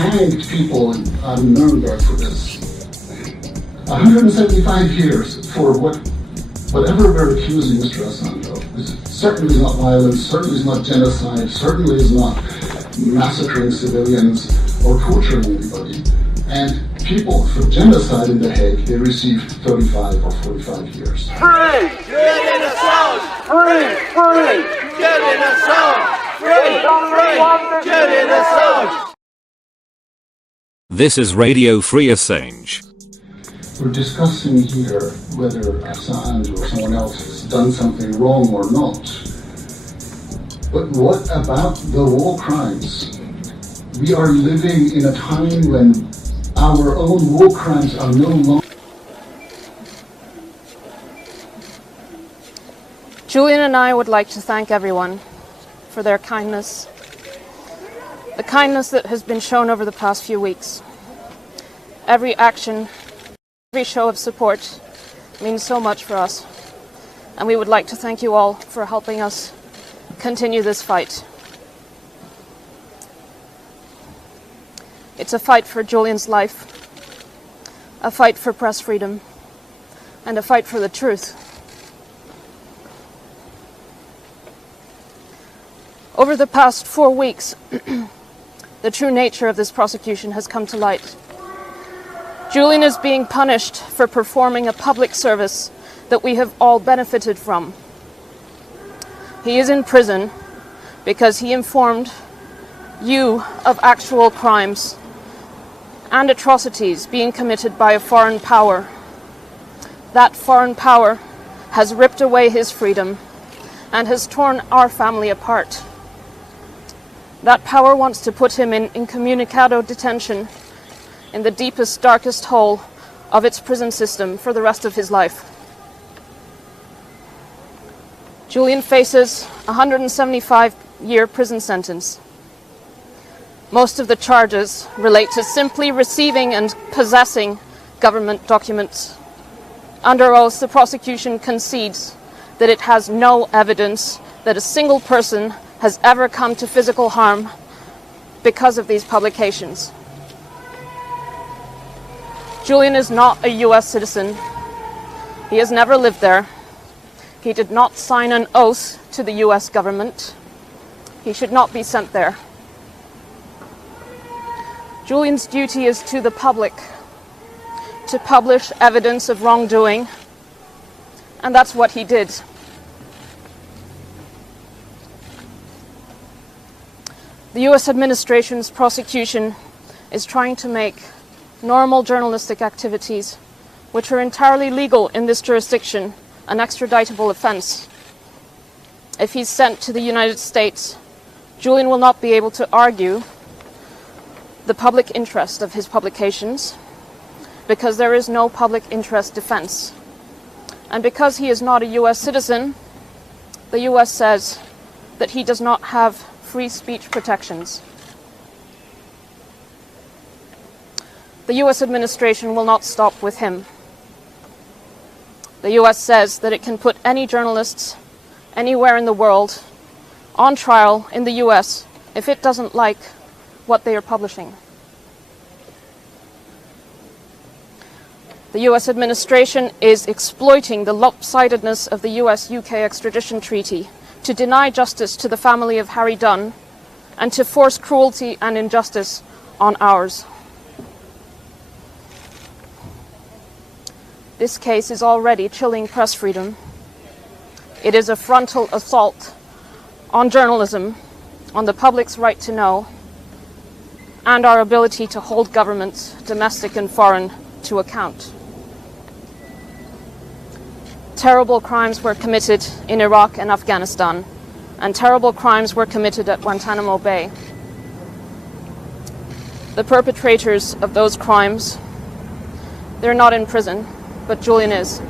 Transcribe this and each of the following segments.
hanged people on Nuremberg for this. 175 years for whatever we're accusing Mr. Assange of. It certainly is not violence, certainly is not genocide, certainly is not massacring civilians or torturing anybody. And people for genocide in The Hague, they received 35 or 45 years. Free! Julian Assange! Free! Free! Julian Assange! Free! Free! Julian Assange! This is Radio Free Assange. We're discussing here whether Assange or someone else has done something wrong or not. But what about the war crimes? We are living in a time when our own war crimes are no longer... Julian and I would like to thank everyone for their kindness, the kindness that has been shown over the past few weeks. Every action, every show of support means so much for us, and we would like to thank you all for helping us continue this fight. It's a fight for Julian's life, a fight for press freedom, and a fight for the truth. Over the past 4 weeks, the true nature of this prosecution has come to light. Julian is being punished for performing a public service that we have all benefited from. He is in prison because he informed you of actual crimes and atrocities being committed by a foreign power. That foreign power has ripped away his freedom and has torn our family apart. That power wants to put him in incommunicado detention in the deepest, darkest hole of its prison system for the rest of his life. Julian faces a 175-year prison sentence. Most of the charges relate to simply receiving and possessing government documents. Under oath, the prosecution concedes that it has no evidence that a single person has ever come to physical harm because of these publications. Julian is not a US citizen. He has never lived there. He did not sign an oath to the US government. He should not be sent there. Julian's duty is to the public, to publish evidence of wrongdoing, and that's what he did. The US administration's prosecution is trying to make normal journalistic activities, which are entirely legal in this jurisdiction, an extraditable offense. If he's sent to the United States, Julian will not be able to argue the public interest of his publications because there is no public interest defense. And because he is not a US citizen, the US says that he does not have free speech protections. The US administration will not stop with him. The US says that it can put any journalists anywhere in the world on trial in the US if it doesn't like what they are publishing. The US administration is exploiting the lopsidedness of the US-UK extradition treaty to deny justice to the family of Harry Dunn and to force cruelty and injustice on ours. This case is already chilling press freedom. It is a frontal assault on journalism, on the public's right to know, and our ability to hold governments, domestic and foreign, to account. Terrible crimes were committed in Iraq and Afghanistan, and terrible crimes were committed at Guantanamo Bay. The perpetrators of those crimes, they're not in prison, but Julian is.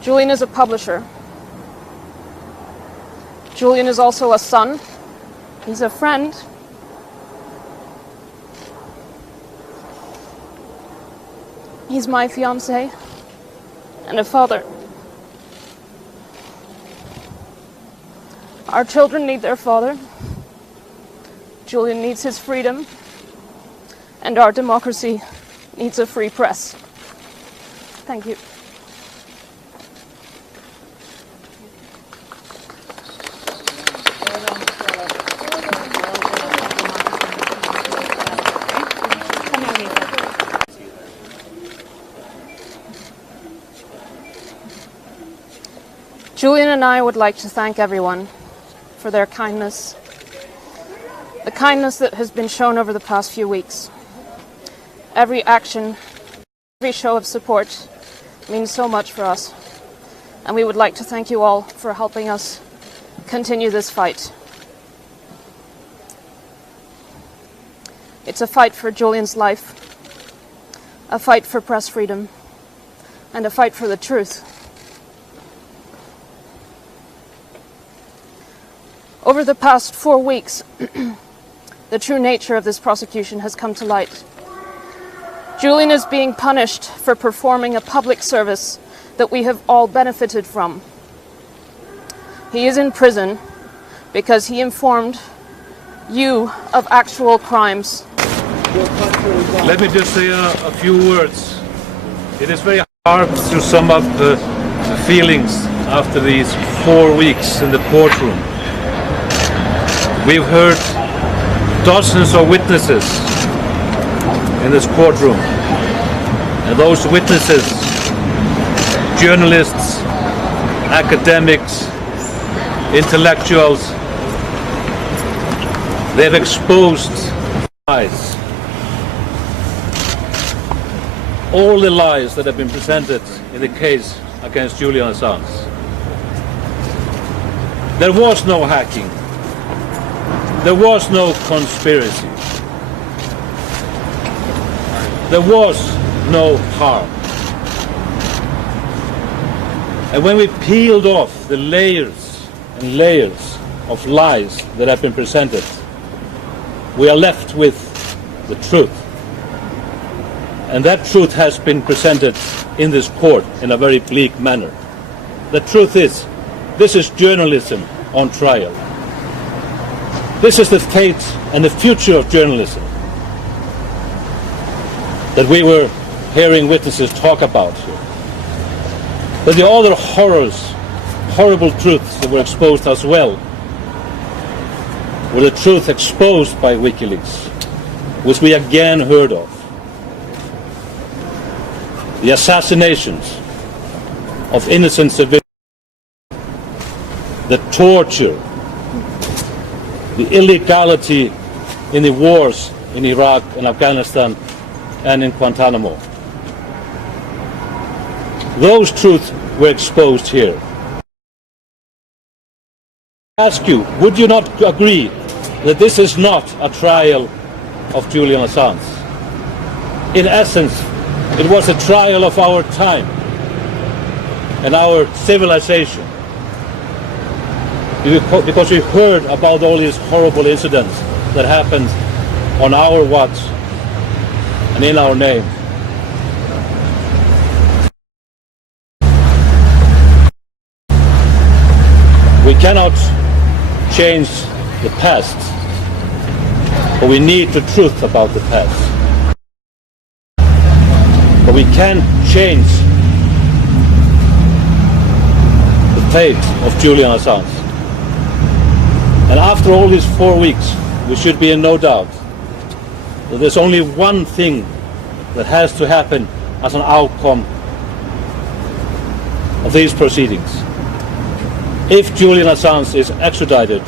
Julian is a publisher. Julian is also a son. He's a friend. He's my fiancé and a father. Our children need their father. Julian needs his freedom, and our democracy needs a free press. Thank you. Julian and I would like to thank everyone for their kindness, the kindness that has been shown over the past few weeks. Every action, every show of support means so much for us, and we would like to thank you all for helping us continue this fight. It's a fight for Julian's life, a fight for press freedom, and a fight for the truth. Over the past 4 weeks, the true nature of this prosecution has come to light. Julian is being punished for performing a public service that we have all benefited from. He is in prison because he informed you of actual crimes. Let me just say a few words. It is very hard to sum up the feelings after these 4 weeks in the courtroom. We've heard dozens of witnesses in this courtroom, and those witnesses, journalists, academics, intellectuals, they've exposed lies. All the lies that have been presented in the case against Julian Assange. There was no hacking. There was no conspiracy. There was no harm. And when we peeled off the layers and layers of lies that have been presented, we are left with the truth. And that truth has been presented in this court in a very bleak manner. The truth is, this is journalism on trial. This is the fate and the future of journalism that we were hearing witnesses talk about here. But the other horrible truths that were exposed as well, were the truth exposed by WikiLeaks, which we again heard of. The assassinations of innocent civilians, the torture, the illegality in the wars in Iraq and Afghanistan and in Guantanamo. Those truths were exposed here. I ask you, would you not agree that this is not a trial of Julian Assange? In essence, it was a trial of our time and our civilization. Because we heard about all these horrible incidents that happened on our watch and in our name. We cannot change the past, but we need the truth about the past. But we can change the fate of Julian Assange. And after all these 4 weeks, we should be in no doubt that there's only one thing that has to happen as an outcome of these proceedings. If Julian Assange is extradited,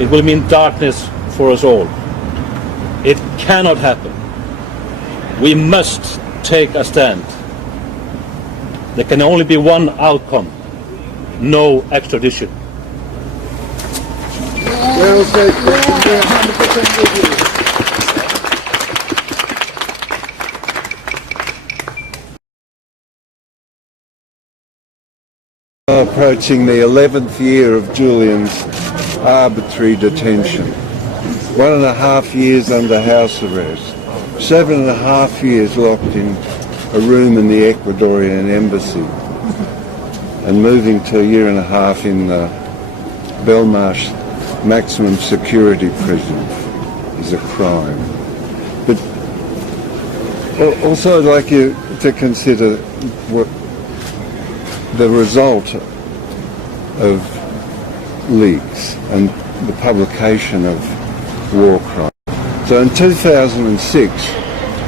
it will mean darkness for us all. It cannot happen. We must take a stand. There can only be one outcome: no extradition. Well said, We're 100% with you. Approaching the 11th year of Julian's arbitrary detention. 1.5 years under house arrest. 7.5 years locked in a room in the Ecuadorian embassy. And moving to 1.5 years in Belmarsh maximum security prison is a crime. But also I'd like you to consider what the result of leaks and the publication of war crimes. So in 2006,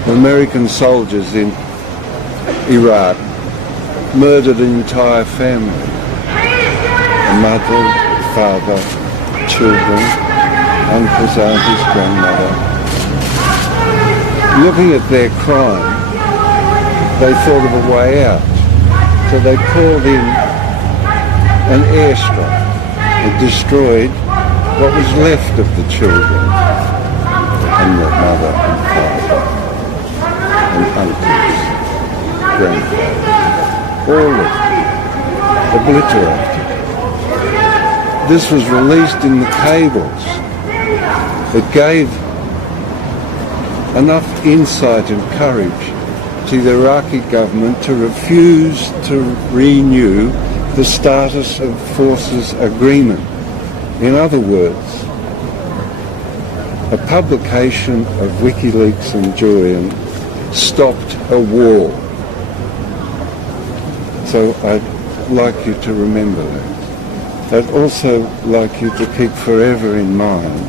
American soldiers in Iraq murdered an entire family. A mother, father, children, uncles, aunties, grandmother. Looking at their crime, they thought of a way out. So they called in an airstrike and destroyed what was left of the children and their mother and father and uncles, grandfather, all of them, obliterated. This was released in the cables. It gave enough insight and courage to the Iraqi government to refuse to renew the status of forces agreement. In other words, a publication of WikiLeaks and Julian stopped a war. So I'd like you to remember that. I'd also like you to keep forever in mind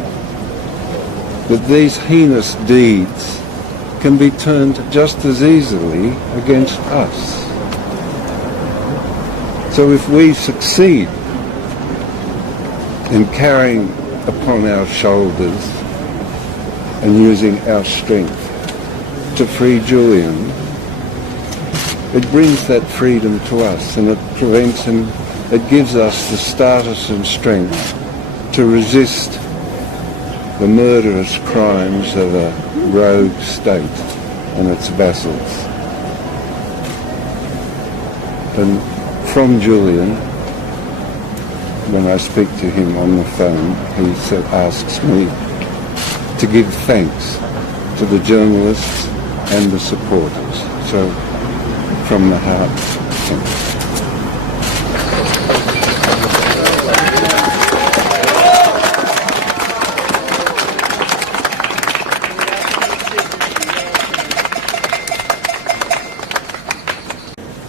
that these heinous deeds can be turned just as easily against us. So if we succeed in carrying upon our shoulders and using our strength to free Julian, it brings that freedom to us, and it prevents him. It gives us the status and strength to resist the murderous crimes of a rogue state and its vassals. And from Julian, when I speak to him on the phone, he asks me to give thanks to the journalists and the supporters. So, from the heart, thanks.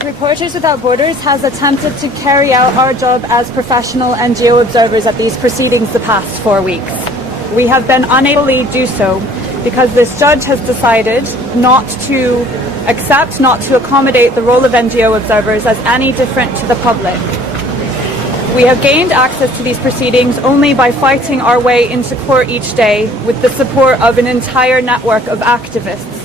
Reporters Without Borders has attempted to carry out our job as professional NGO observers at these proceedings the past 4 weeks. We have been unable to do so because this judge has decided not to accept, not to accommodate the role of NGO observers as any different to the public. We have gained access to these proceedings only by fighting our way into court each day with the support of an entire network of activists.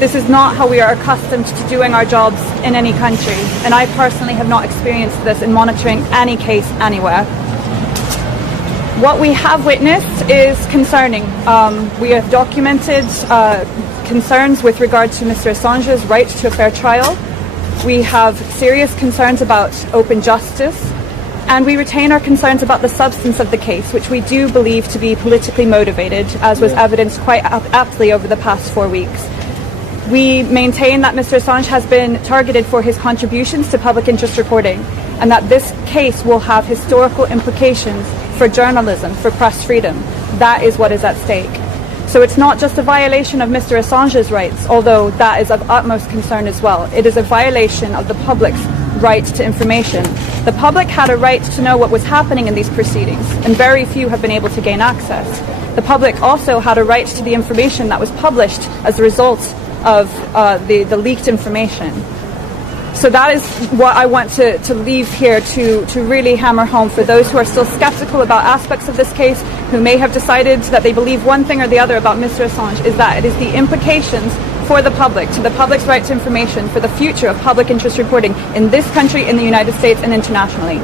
This is not how we are accustomed to doing our jobs in any country, and I personally have not experienced this in monitoring any case anywhere. What we have witnessed is concerning. We have documented concerns with regard to Mr. Assange's right to a fair trial. We have serious concerns about open justice, and we retain our concerns about the substance of the case, which we do believe to be politically motivated, as was evidenced quite aptly over the past 4 weeks. We maintain that Mr. Assange has been targeted for his contributions to public interest reporting, and that this case will have historical implications for journalism, for press freedom. That is what is at stake. So it's not just a violation of Mr. Assange's rights, although that is of utmost concern as well. It is a violation of the public's right to information. The public had a right to know what was happening in these proceedings, and very few have been able to gain access. The public also had a right to the information that was published as a result of the leaked information. So that is what I want to leave here to really hammer home for those who are still skeptical about aspects of this case, who may have decided that they believe one thing or the other about Mr. Assange, is that it is the implications for the public, to the public's right to information, for the future of public interest reporting in this country, in the United States, and internationally.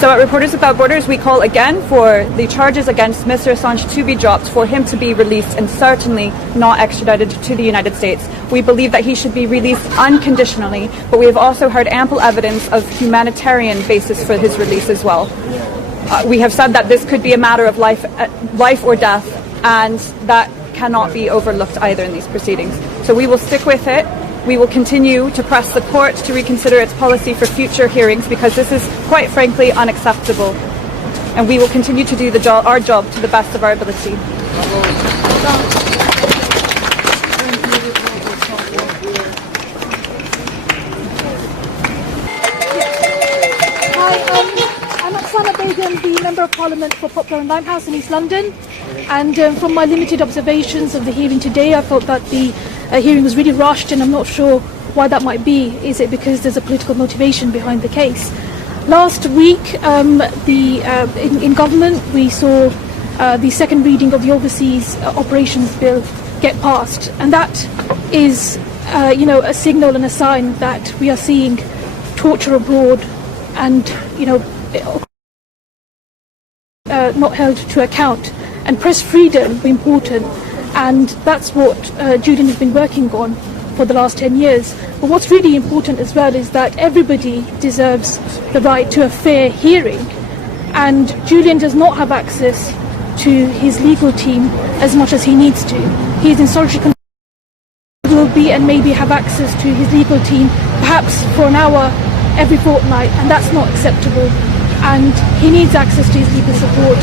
So at Reporters Without Borders, we call again for the charges against Mr. Assange to be dropped, for him to be released, and certainly not extradited to the United States. We believe that he should be released unconditionally, but we have also heard ample evidence of humanitarian basis for his release as well. We have said that this could be a matter of life or death, and that cannot be overlooked either in these proceedings. So we will stick with it. We will continue to press the court to reconsider its policy for future hearings, because this is, quite frankly, unacceptable. and we will continue to do our job to the best of our ability. I'm Oksana Begum, the Member of Parliament for Poplar and Limehouse in East London, and from my limited observations of the hearing today, I thought that the hearing was really rushed, and I'm not sure why that might be. Is it because there's a political motivation behind the case? Last week, in government, we saw the second reading of the Overseas Operations Bill get passed, and that is, a signal and a sign that we are seeing torture abroad, and not held to account, and press freedom is important, and that's what Julian has been working on for the last 10 years. But what's really important as well is that everybody deserves the right to a fair hearing, and Julian does not have access to his legal team as much as he needs to. He is in solitary confinement, will be and maybe have access to his legal team perhaps for an hour every fortnight, and that's not acceptable, and he needs access to his legal support,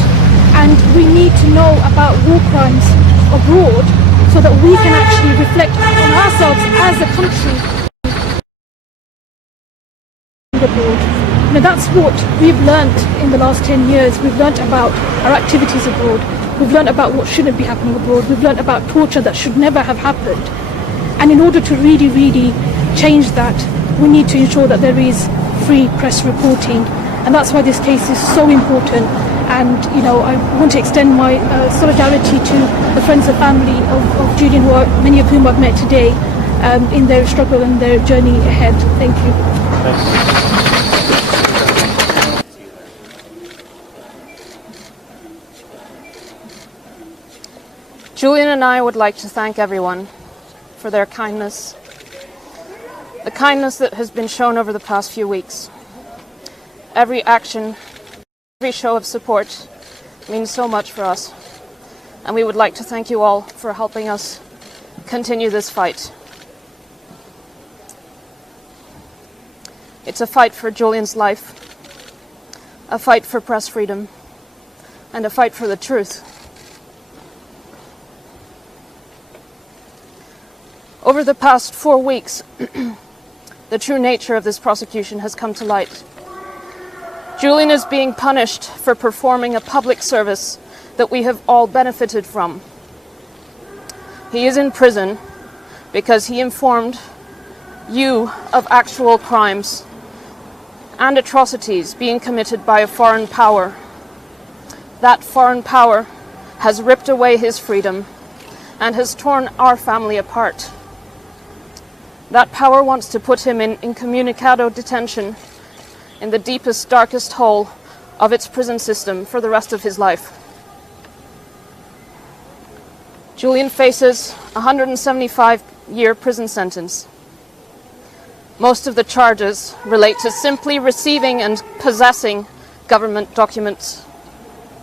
and we need to know about war crimes abroad so that we can actually reflect on ourselves as a country abroad. That's what we've learnt in the last 10 years. We've learnt about our activities abroad, we've learnt about what shouldn't be happening abroad, we've learnt about torture that should never have happened, and in order to really change that, we need to ensure that there is free press reporting, and that's why this case is so important. And I want to extend my solidarity to the friends and family of Julian, many of whom I've met today, in their struggle and their journey ahead. Thank you. Julian and I would like to thank everyone for their kindness, the kindness that has been shown over the past few weeks. Every action, every show of support means so much for us, and we would like to thank you all for helping us continue this fight. It's a fight for Julian's life, a fight for press freedom, and a fight for the truth. Over the past 4 weeks, the true nature of this prosecution has come to light. Julian is being punished for performing a public service that we have all benefited from. He is in prison because he informed you of actual crimes and atrocities being committed by a foreign power. That foreign power has ripped away his freedom and has torn our family apart. That power wants to put him in incommunicado detention in the deepest, darkest hole of its prison system for the rest of his life. Julian faces a 175-year prison sentence. Most of the charges relate to simply receiving and possessing government documents.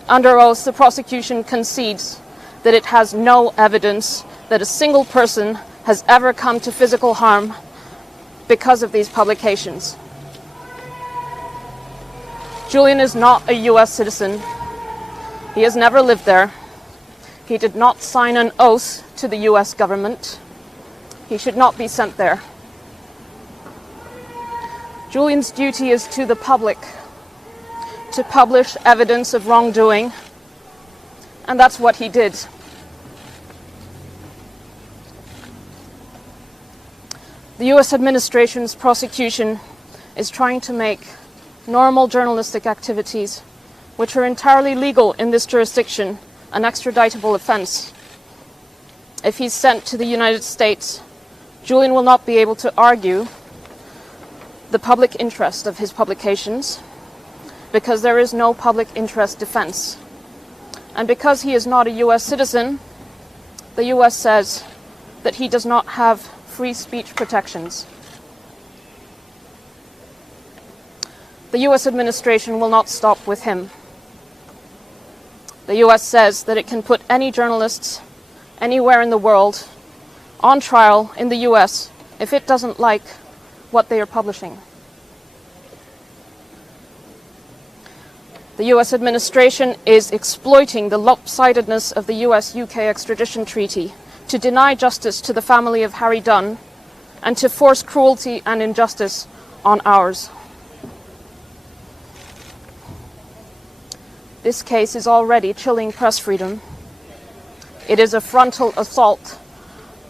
Under oath, the prosecution concedes that it has no evidence that a single person has ever come to physical harm because of these publications. Julian is not a US citizen. He has never lived there. He did not sign an oath to the US government. He should not be sent there. Julian's duty is to the public, to publish evidence of wrongdoing, and that's what he did. The US administration's prosecution is trying to make normal journalistic activities, which are entirely legal in this jurisdiction, an extraditable offense. If he's sent to the United States, Julian will not be able to argue the public interest of his publications because there is no public interest defense. And because he is not a US citizen, the US says that he does not have free speech protections. The US administration will not stop with him. The US says that it can put any journalists anywhere in the world on trial in the US if it doesn't like what they are publishing. The US administration is exploiting the lopsidedness of the US-UK extradition treaty to deny justice to the family of Harry Dunn and to force cruelty and injustice on ours. This case is already chilling press freedom. It is a frontal assault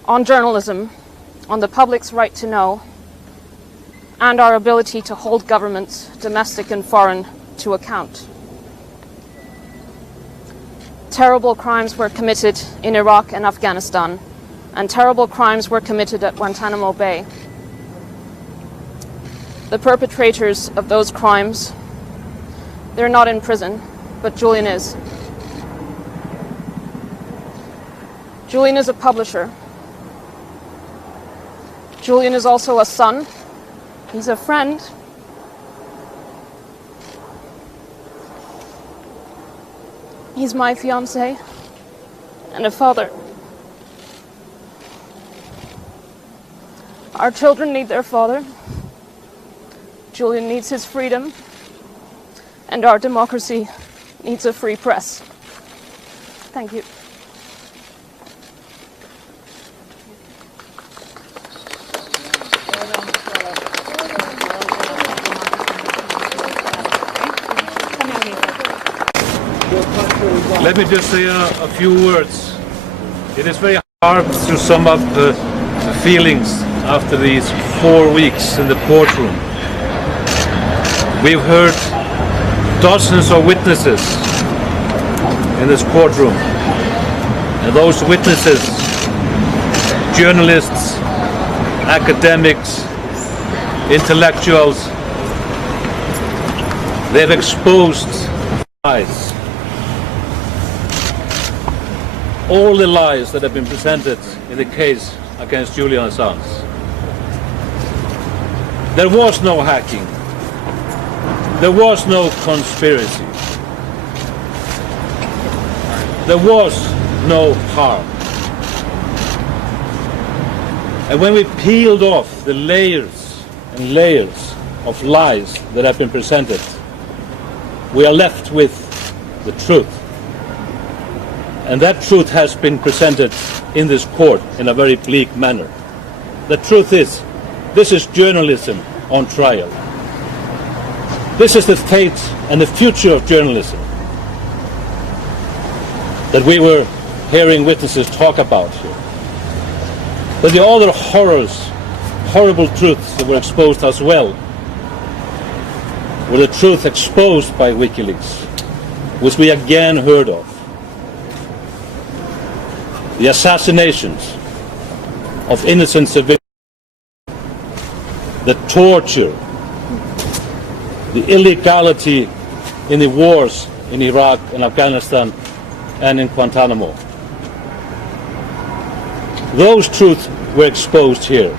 on journalism, on the public's right to know, and our ability to hold governments, domestic and foreign, to account. Terrible crimes were committed in Iraq and Afghanistan, and terrible crimes were committed at Guantanamo Bay. The perpetrators of those crimes, they're not in prison, but Julian is. Julian is a publisher. Julian is also a son. He's a friend. He's my fiancé and a father. Our children need their father. Julian needs his freedom. And our democracy needs a free press. Thank you. Let me just say a few words. It is very hard to sum up the feelings after these 4 weeks in the courtroom. We've heard dozens of witnesses in this courtroom, and those witnesses, journalists, academics, intellectuals, they've exposed lies. All the lies that have been presented in the case against Julian Assange. There was no hacking. There was no conspiracy. There was no harm. And when we peeled off the layers and layers of lies that have been presented, we are left with the truth. And that truth has been presented in this court in a very bleak manner. The truth is, this is journalism on trial. This is the fate and the future of journalism that we were hearing witnesses talk about here. But the other horrors, horrible truths that were exposed as well, were the truth exposed by WikiLeaks, which we again heard of. The assassinations of innocent civilians, the torture, the illegality in the wars in Iraq and Afghanistan and in Guantanamo. Those truths were exposed here.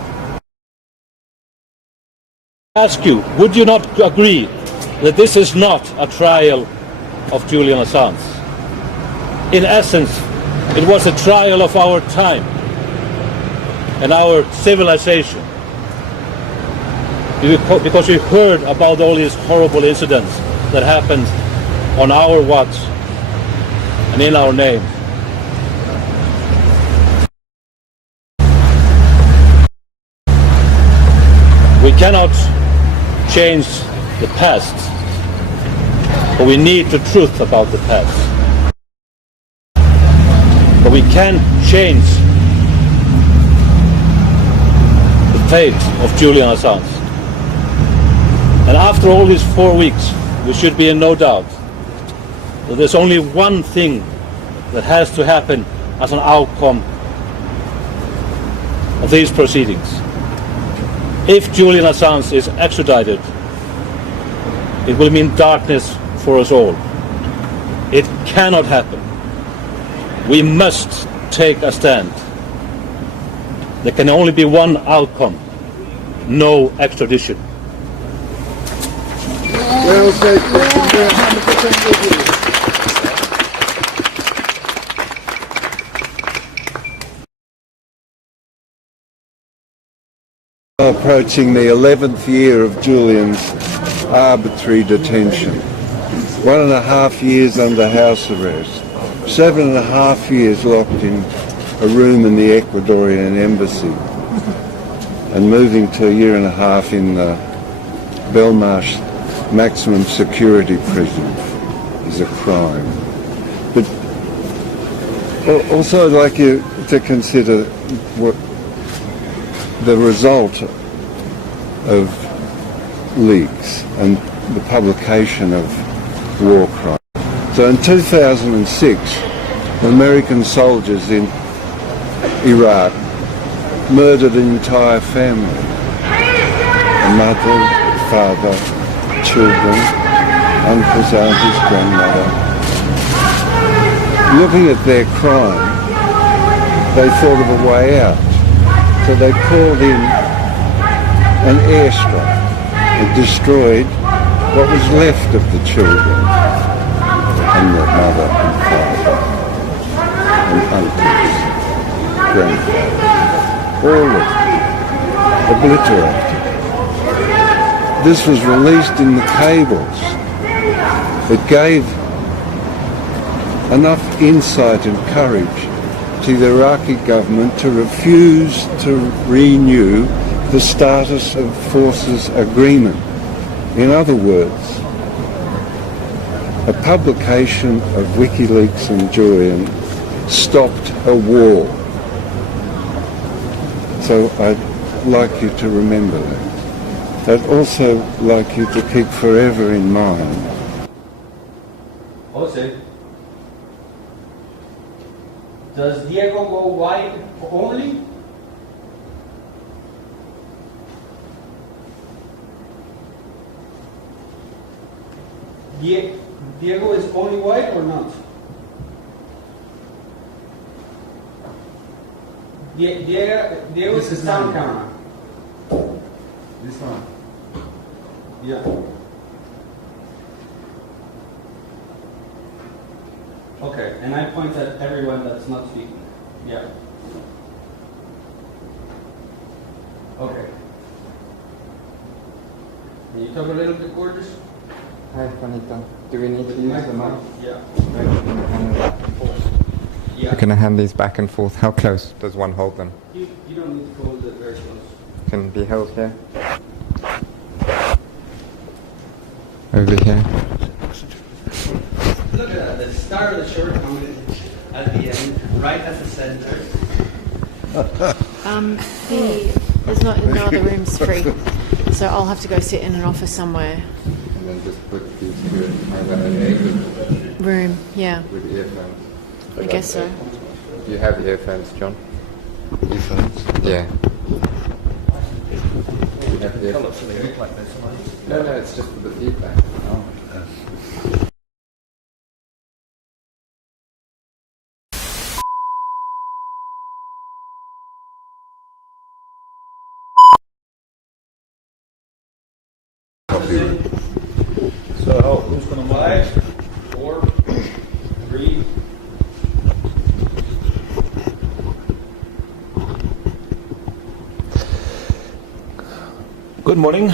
I ask you, would you not agree that this is not a trial of Julian Assange? In essence, it was a trial of our time and our civilization. Because we heard about all these horrible incidents that happened on our watch and in our name. We cannot change the past, but we need the truth about the past. But we can change the fate of Julian Assange. And after all these 4 weeks, we should be in no doubt that there's only one thing that has to happen as an outcome of these proceedings. If Julian Assange is extradited, it will mean darkness for us all. It cannot happen. We must take a stand. There can only be one outcome: no extradition. Well said. We're 100% with you. Approaching the 11th year of Julian's arbitrary detention. 1.5 years under house arrest, 7.5 years locked in a room in the Ecuadorian embassy, and moving to 1.5 years in the Belmarsh maximum security prison is a crime. But also I'd like you to consider what the result of leaks and the publication of war crimes. So in 2006, American soldiers in Iraq murdered an entire family. A mother, father, children, uncles, aunties, grandmother. Looking at their crime, they thought of a way out. So they called in an airstrike and destroyed what was left of the children and their mother and father and uncles, grandfathers, all of them obliterated. This was released in the cables. It gave enough insight and courage to the Iraqi government to refuse to renew the status of forces agreement. In other words, a publication of WikiLeaks and Julian stopped a war. So I'd like you to remember that. I'd also like you to keep forever in mind. Jose, does Diego go wide only? Diego is only white or not? Diego is the sound camera. This one. Yeah. Okay, and I point at everyone that's not speaking. Yeah. Okay. Can you talk a little bit, gorgeous? Hi, Juanito. Do we need to use the mic? Yeah. We're going to hand these back and forth. How close does one hold them? You don't need to hold it very close. Can be held here. Over here. Look at that, the star of the shirt coming at the end, right at the center. There's no other rooms free, so I'll have to go sit in an office somewhere. And then just put these two in an exit Room, yeah. with earphones. I guess so. Do you have earphones, John? Earphones? Yeah. Do you have earphones? No, it's just for the feedback. Oh. So, who's going to 5, 4, 3. Good morning.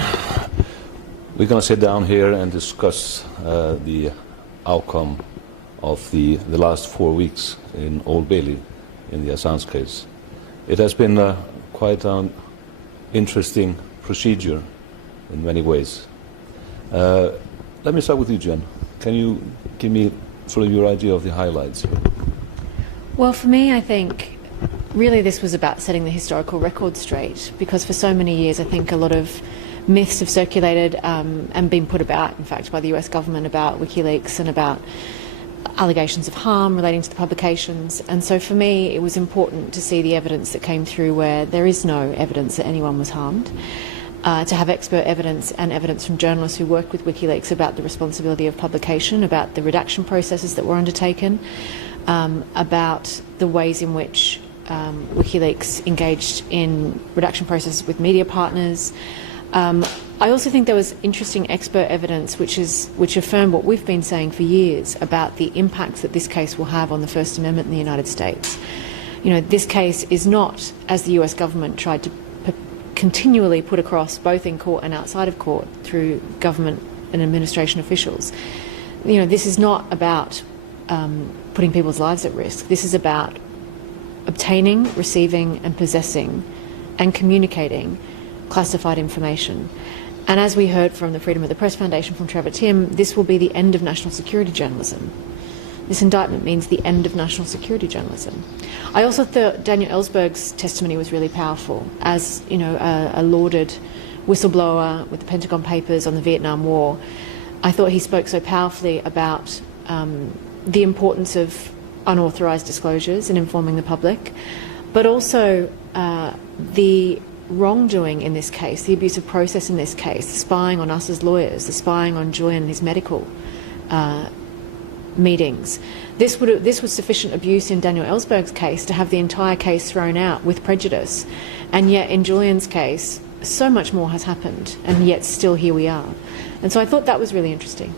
We're going to sit down here and discuss the outcome of the last 4 weeks in Old Bailey in the Assange case. It has been quite an interesting procedure in many ways. Let me start with you, Jen. Can you give me sort of your idea of the highlights? Well, for me, I think really this was about setting the historical record straight, because for so many years I think a lot of myths have circulated and been put about, in fact, by the US government about WikiLeaks and about allegations of harm relating to the publications. And so for me it was important to see the evidence that came through where there is no evidence that anyone was harmed. To have expert evidence and evidence from journalists who worked with WikiLeaks about the responsibility of publication, about the redaction processes that were undertaken, about the ways in which WikiLeaks engaged in redaction processes with media partners. I also think there was interesting expert evidence which affirmed what we've been saying for years about the impacts that this case will have on the First Amendment in the United States. You know, this case is not, as the US government tried to continually put across both in court and outside of court through government and administration officials. this is not about putting people's lives at risk. This is about obtaining, receiving and possessing and communicating classified information. And as we heard from the Freedom of the Press Foundation, from Trevor Timm, this will be the end of national security journalism. This indictment means the end of national security journalism. I also thought Daniel Ellsberg's testimony was really powerful. As a lauded whistleblower with the Pentagon Papers on the Vietnam War, I thought he spoke so powerfully about the importance of unauthorised disclosures in informing the public, but also the wrongdoing in this case, the abusive process in this case, the spying on us as lawyers, the spying on Julian and his medical meetings. This was sufficient abuse in Daniel Ellsberg's case to have the entire case thrown out with prejudice, and yet in Julian's case so much more has happened, and yet still here we are. And so I thought that was really interesting.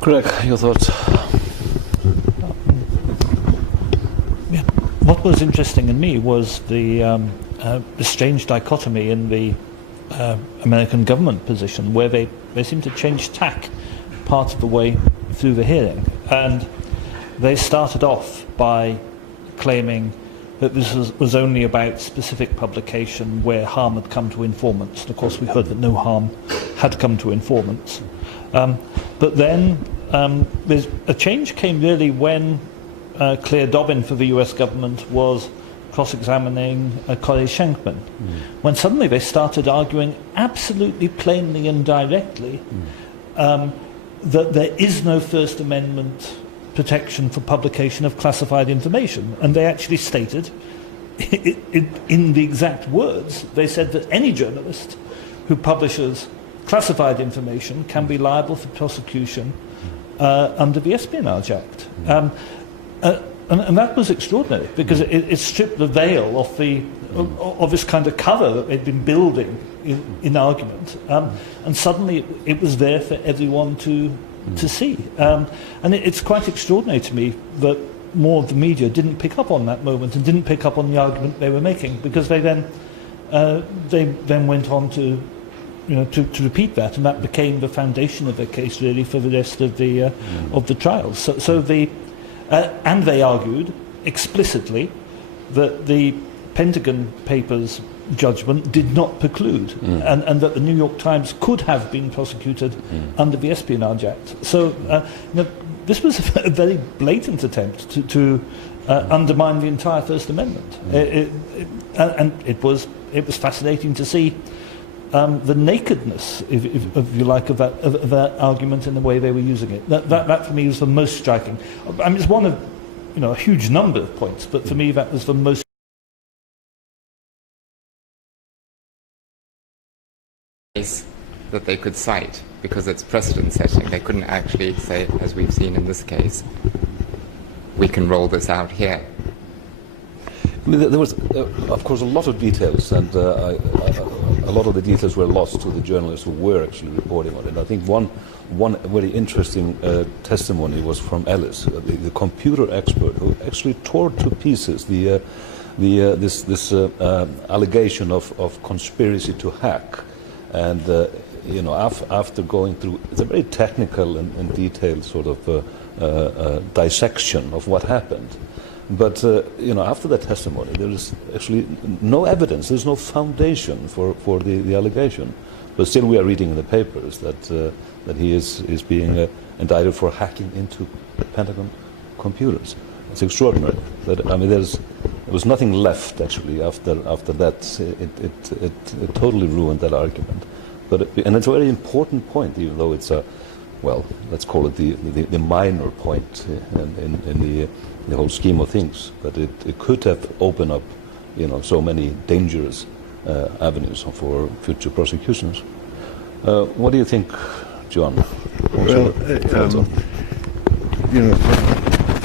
Greg, your thoughts? What was interesting in me was the strange dichotomy in the American government position, where they seem to change tack part of the way through the hearing. And they started off by claiming that this was only about specific publication where harm had come to informants. And of course we heard that no harm had come to informants. But then a change came really when Claire Dobbin for the US government was cross-examining Corey Schenkman, when suddenly they started arguing absolutely plainly and directly that there is no First Amendment protection for publication of classified information. And they actually stated, in the exact words, they said that any journalist who publishes classified information can be liable for prosecution under the Espionage Act. And that was extraordinary, because it stripped the veil off of this kind of cover that they'd been building in argument, and suddenly it was there for everyone to see. And it's quite extraordinary to me that more of the media didn't pick up on that moment and didn't pick up on the argument they were making, because they then went on to repeat that, and that became the foundation of their case really for the rest of the trial. And they argued explicitly that the Pentagon Papers judgment did not preclude, and that the New York Times could have been prosecuted under the Espionage Act. So this was a very blatant attempt to undermine the entire First Amendment. And it was fascinating to see the nakedness, if you like, of that argument and the way they were using it. That for me was the most striking. I mean, it's one of a huge number of points, but for me that was the most. That they could cite, because it's precedent setting. They couldn't actually say, as we've seen in this case, we can roll this out here. I mean, there was, of course, a lot of details, and a lot of the details were lost to the journalists who were actually reporting on it. I think one very interesting testimony was from Ellis, the computer expert, who actually tore to pieces this allegation of conspiracy to hack, and after going through, it's a very technical and detailed sort of dissection of what happened. But after that testimony, there is actually no evidence. There's no foundation for the allegation. But still, we are reading in the papers that he is being indicted for hacking into Pentagon computers. It's extraordinary. But I mean, there was nothing left actually after that. It totally ruined that argument. And it's a very important point, even though it's let's call it the minor point in the whole scheme of things, but it could have opened up, so many dangerous avenues for future prosecutions. What do you think, John? Well,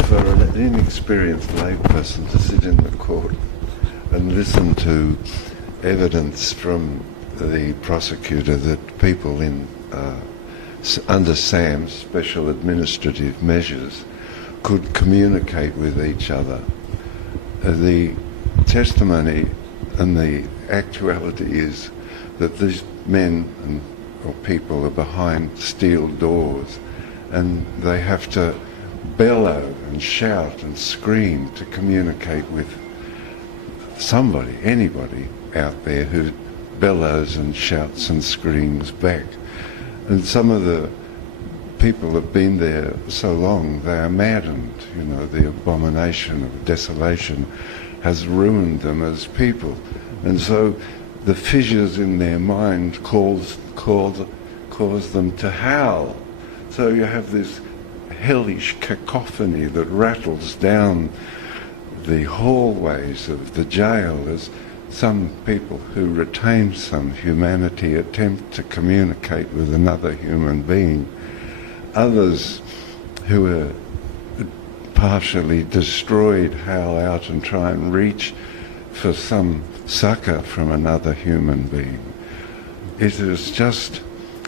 for an inexperienced layperson to sit in the court and listen to evidence from the prosecutor that people under SAM's, Special Administrative Measures, could communicate with each other. The testimony and the actuality is that these men or people are behind steel doors and they have to bellow and shout and scream to communicate with somebody, anybody out there who bellows and shouts and screams back. And some of the people have been there so long, they are maddened. You know, the abomination of desolation has ruined them as people. And so the fissures in their mind cause them to howl. So you have this hellish cacophony that rattles down the hallways of the jail as some people who retain some humanity attempt to communicate with another human being. Others who are partially destroyed howl out and try and reach for some succor from another human being. It is just,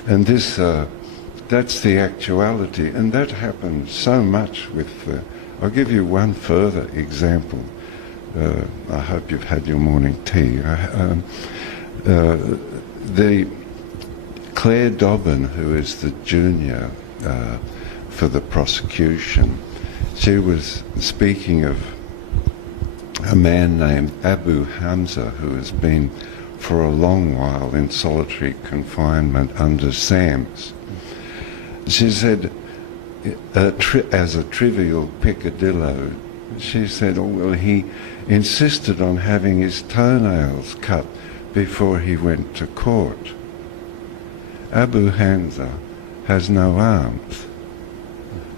and this, that's the actuality, and that happens so much with, I'll give you one further example. I hope you've had your morning tea. The Claire Dobbin, who is the junior for the prosecution, she was speaking of a man named Abu Hamza who has been for a long while in solitary confinement under SAMS. She said, as a trivial peccadillo, she said, oh, well, he insisted on having his toenails cut before he went to court. Abu Hamza has no arms.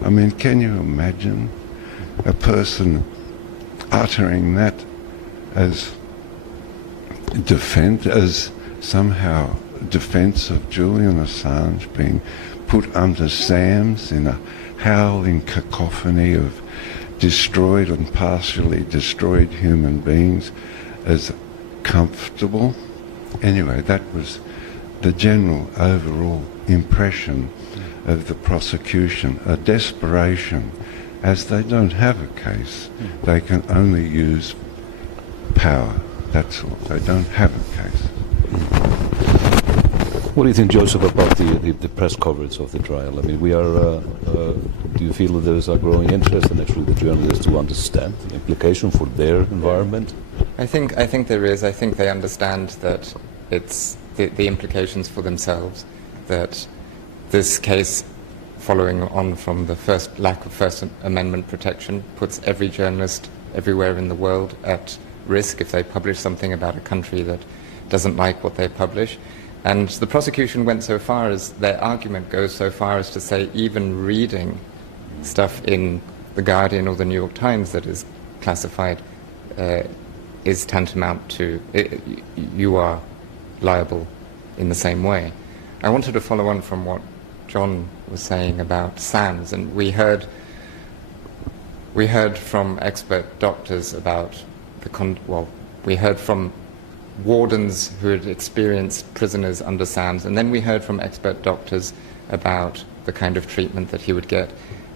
I mean, can you imagine a person uttering that as defense, as somehow defense of Julian Assange being put under SAMS in a howling cacophony of destroyed and partially destroyed human beings as comfortable? Anyway, that was the general overall impression of the prosecution, a desperation. As they don't have a case, they can only use power. That's all. They don't have a case. What do you think, Joseph, about the press coverage of the trial? I mean, we are. Do you feel that there is a growing interest in actually the journalists to understand the implication for their environment? I think there is. I think they understand that it's the implications for themselves. That this case, following on from the lack of First Amendment protection, puts every journalist everywhere in the world at risk if they publish something about a country that doesn't like what they publish. And the prosecution went so far as, their argument goes so far as to say even reading stuff in The Guardian or The New York Times that is classified is tantamount to, you are liable in the same way. I wanted to follow on from what John was saying about SAMS, and we heard from expert doctors about we heard from wardens who had experienced prisoners under SAMS, and then we heard from expert doctors about the kind of treatment that he would get.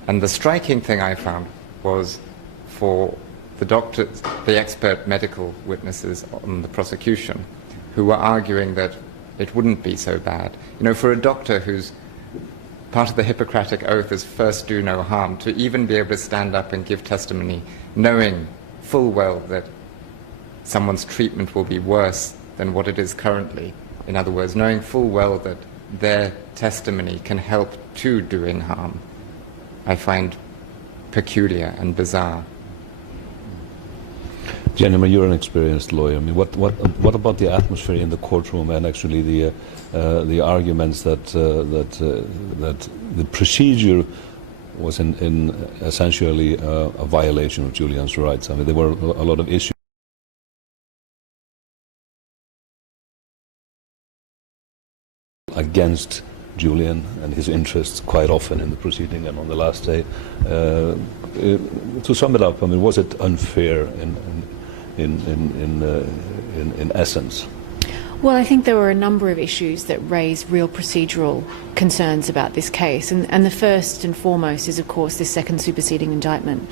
And the striking thing I found was for the doctors, the expert medical witnesses on the prosecution, who were arguing that it wouldn't be so bad. You know, for a doctor who's part of the Hippocratic Oath is first do no harm, to even be able to stand up and give testimony knowing full well that someone's treatment will be worse than what it is currently. In other words, knowing full well that their testimony can help to doing harm, I find peculiar and bizarre. Jennifer, you're an experienced lawyer. I mean, what about the atmosphere in the courtroom and actually the arguments that the procedure was in essentially a violation of Julian's rights? I mean, there were a lot of issues against Julian and his interests quite often in the proceeding and on the last day. To sum it up, I mean, was it unfair in essence? Well, I think there were a number of issues that raise real procedural concerns about this case, and the first and foremost is, of course, this second superseding indictment.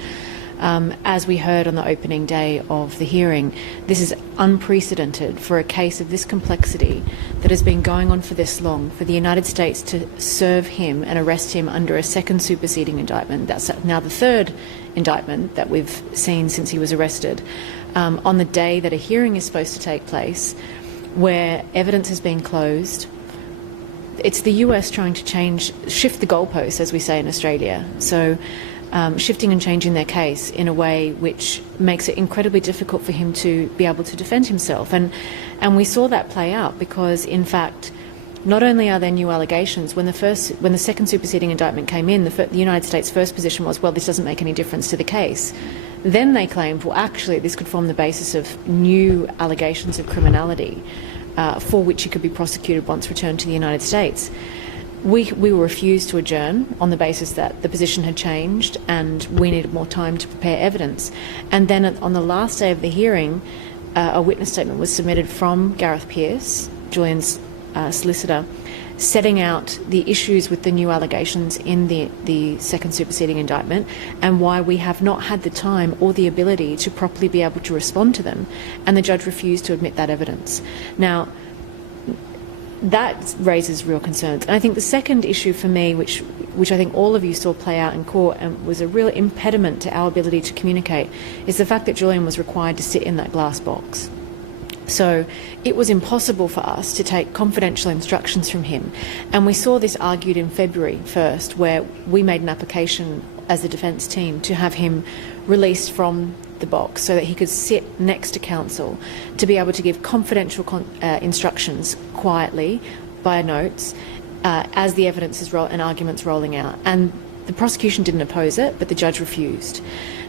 As we heard on the opening day of the hearing, this is unprecedented for a case of this complexity that has been going on for this long, for the United States to serve him and arrest him under a second superseding indictment. That's now the third indictment that we've seen since he was arrested, on the day that a hearing is supposed to take place, where evidence has been closed. It's the US trying to shift the goalposts, as we say in Australia. So shifting and changing their case in a way which makes it incredibly difficult for him to be able to defend himself. And we saw that play out because, in fact, not only are there new allegations, when the second superseding indictment came in, the United States' first position was, well, this doesn't make any difference to the case. Then they claimed, well, actually, this could form the basis of new allegations of criminality for which he could be prosecuted once returned to the United States. We were refused to adjourn on the basis that the position had changed and we needed more time to prepare evidence. And then on the last day of the hearing, a witness statement was submitted from Gareth Peirce, Julian's solicitor, setting out the issues with the new allegations in the second superseding indictment and why we have not had the time or the ability to properly be able to respond to them. And the judge refused to admit that evidence. Now, that raises real concerns. And I think the second issue for me, which I think all of you saw play out in court and was a real impediment to our ability to communicate, is the fact that Julian was required to sit in that glass box. So it was impossible for us to take confidential instructions from him. And we saw this argued in February 1st, where we made an application as a defence team to have him released from the box so that he could sit next to counsel to be able to give confidential instructions quietly by notes as the evidence and arguments rolling out. And the prosecution didn't oppose it, but the judge refused.